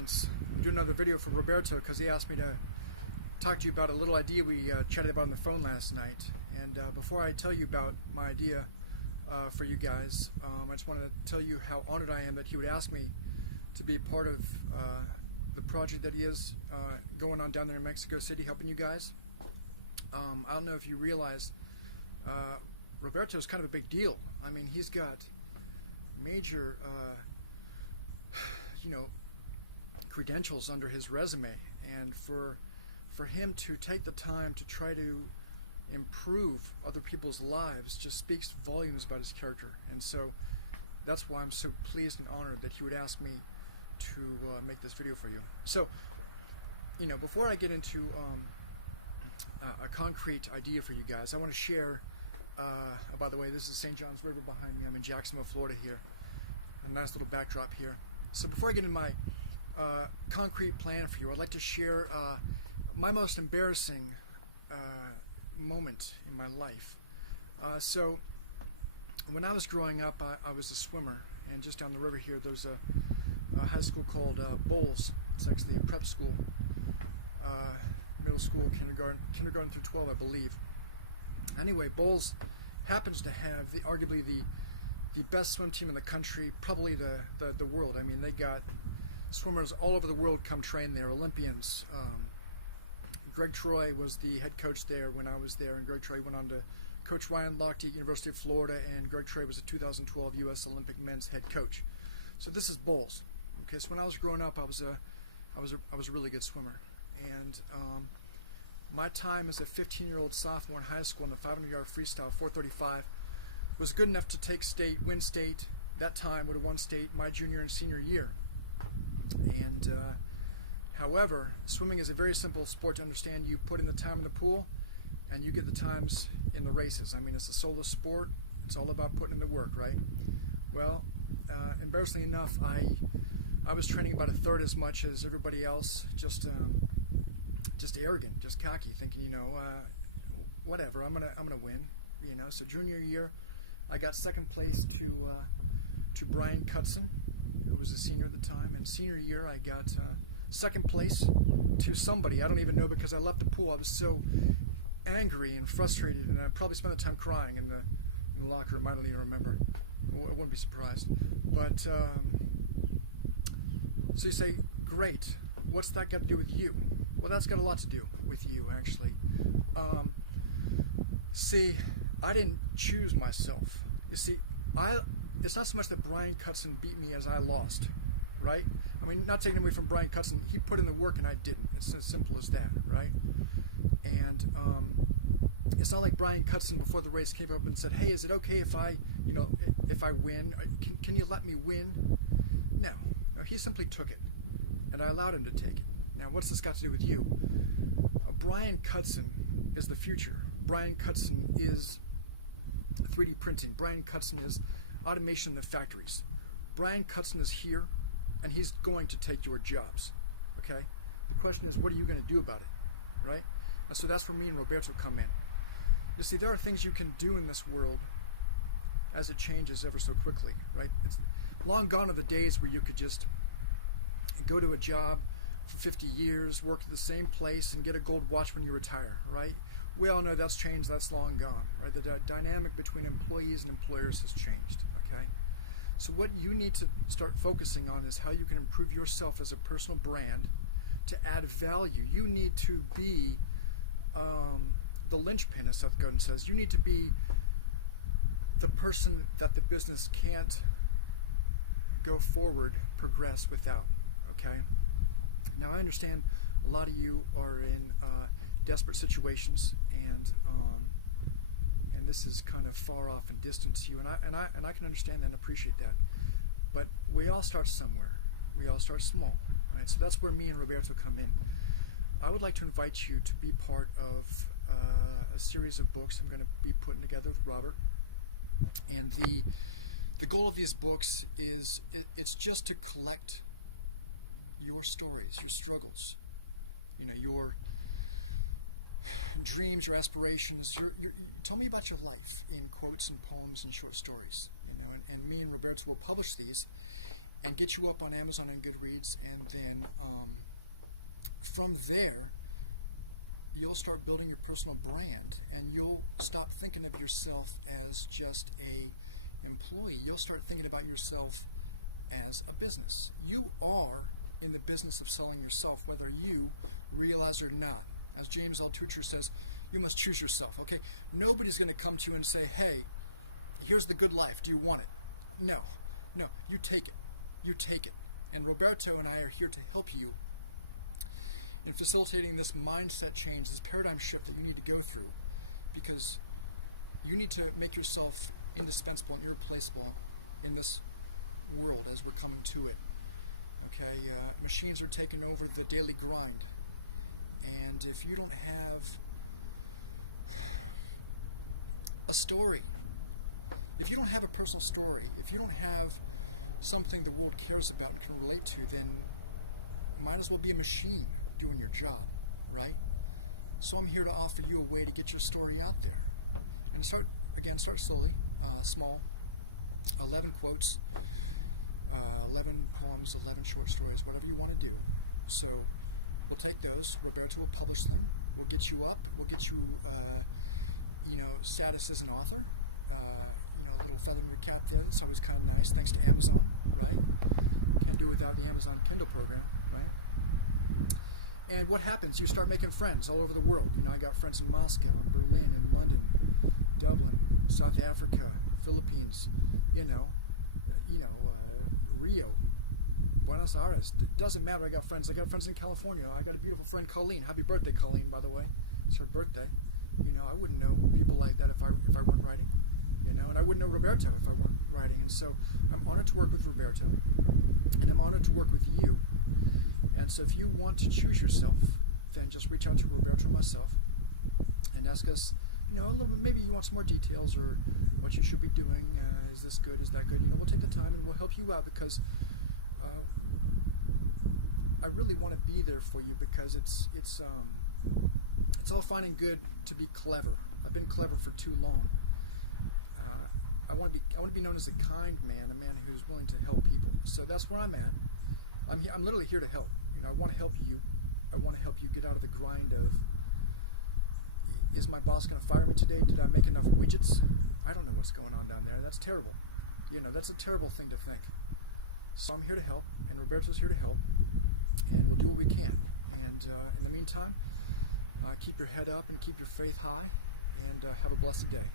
Kintz. I'm doing another video for Roberto because he asked me to talk to you about a little idea we chatted about on the phone last night. And before I tell you about my idea for you guys, I just wanted to tell you how honored I am that he would ask me to be part of the project that he is going on down there in Mexico City helping you guys. I don't know if you realize Roberto is kind of a big deal. I mean, he's got major credentials under his resume, and for him to take the time to try to improve other people's lives just speaks volumes about his character. And so that's why I'm so pleased and honored that he would ask me to make this video for you. So, before I get into a concrete idea for you guys, I want to share, by the way, this is St. John's River behind me. I'm in Jacksonville, Florida here. A nice little backdrop here. So before I get into my concrete plan for you, I'd like to share my most embarrassing moment in my life. So when I was growing up, I was a swimmer, and just down the river here there's a high school called Bowles. It's actually a prep school, middle school, kindergarten through 12, I believe. Anyway, Bowles happens to have arguably the best swim team in the country, probably the world. I mean, they got swimmers all over the world come train there, Olympians. Greg Troy was the head coach there when I was there, and Greg Troy went on to coach Ryan Lochte at University of Florida, and Greg Troy was the 2012 U.S. Olympic men's head coach. So this is Bowles. Okay, so when I was growing up, I was a really good swimmer, and my time as a 15-year-old sophomore in high school in the 500-yard freestyle 435 was good enough to take state, win state. That time would have won state my junior and senior year. And however, swimming is a very simple sport to understand. You put in the time in the pool, and you get the times in the races. I mean, it's a solo sport. It's all about putting in the work, right? Well, embarrassingly enough, I was training about a third as much as everybody else. Just arrogant, just cocky, thinking, whatever, I'm gonna win. So junior year, I got second place to Brian Cutson, who was a senior at the time, and senior year I got second place to somebody I don't even know, because I left the pool. I was so angry and frustrated, and I probably spent the time crying in the locker room. I don't even remember. I wouldn't be surprised. But so you say, great, what's that got to do with you? Well, that's got a lot to do with you, actually. See, I didn't choose myself. You see, it's not so much that Brian Cutson beat me as I lost, right? I mean, not taking away from Brian Cutson, he put in the work and I didn't. It's as simple as that, right? And it's not like Brian Cutson before the race came up and said, "Hey, is it okay if I win? Can you let me win?" No, he simply took it, and I allowed him to take it. Now, what's this got to do with you? Brian Cutson is the future. Brian Cutson is 3D printing. Brian Cutson is automation in the factories. Brian Cutson is here, and he's going to take your jobs, okay? The question is, what are you going to do about it, right? And so that's where me and Roberto come in. You see, there are things you can do in this world as it changes ever so quickly, right? It's long gone are the days where you could just go to a job for 50 years, work at the same place, and get a gold watch when you retire, right? We all know that's changed, that's long gone, right? The dynamic between employees and employers has changed, okay? So what you need to start focusing on is how you can improve yourself as a personal brand to add value. You need to be the linchpin, as Seth Godin says. You need to be the person that the business can't go forward, progress without, okay? Now, I understand a lot of you are in desperate situations, and this is kind of far off and distant to you, and I can understand that and appreciate that. But we all start somewhere. We all start small, right? So that's where me and Roberto come in. I would like to invite you to be part of a series of books I'm going to be putting together with Robert, and the goal of these books is it's just to collect your stories, your struggles, your dreams, your aspirations. Tell me about your life in quotes and poems and short stories. And me and Roberto will publish these and get you up on Amazon and Goodreads, and then from there, you'll start building your personal brand, and you'll stop thinking of yourself as just a employee. You'll start thinking about yourself as a business. You are in the business of selling yourself, whether you realize it or not. As James L. Tucher says, you must choose yourself, okay? Nobody's going to come to you and say, hey, here's the good life. Do you want it? No. You take it. You take it. And Roberto and I are here to help you in facilitating this mindset change, this paradigm shift that you need to go through, because you need to make yourself indispensable and irreplaceable in this world as we're coming to it. Okay, machines are taking over the daily grind, and if you don't have a story, if you don't have a personal story, if you don't have something the world cares about and can relate to, then might as well be a machine doing your job, right? So I'm here to offer you a way to get your story out there. And start slowly, small, 11 quotes, 11 poems, 11 short stories, whatever you want to do. So we'll take those, Roberto will publish them, we'll get you up, we'll get you, status as an author, a little feather in your cap there, that's always kind of nice, thanks to Amazon, right? Can't do it without the Amazon Kindle program, right? And what happens? You start making friends all over the world. I got friends in Moscow, Berlin, and London, Dublin, South Africa, Philippines, Rio, Buenos Aires. It doesn't matter. I got friends. I got friends in California. I got a beautiful friend, Colleen. Happy birthday, Colleen, by the way. It's her birthday. I wouldn't know people like that if I weren't writing. And I wouldn't know Roberto if I weren't writing. And so I'm honored to work with Roberto, and I'm honored to work with you. And so if you want to choose yourself, then just reach out to Roberto or myself and ask us, a little bit, maybe you want some more details or what you should be doing. Is this good? Is that good? We'll take the time and we'll help you out, because I really want to be there for you, because it's all fine and good to be clever. I've been clever for too long. I want to be known as a kind man, a man who's willing to help people. So that's where I'm at. I'm literally here to help. I want to help you. I want to help you get out of the grind of, is my boss going to fire me today? Did I make enough widgets? I don't know what's going on down there. That's terrible. That's a terrible thing to think. So I'm here to help, and Roberto's here to help, and we'll do what we can. And in the meantime, keep your head up and keep your faith high, and have a blessed day.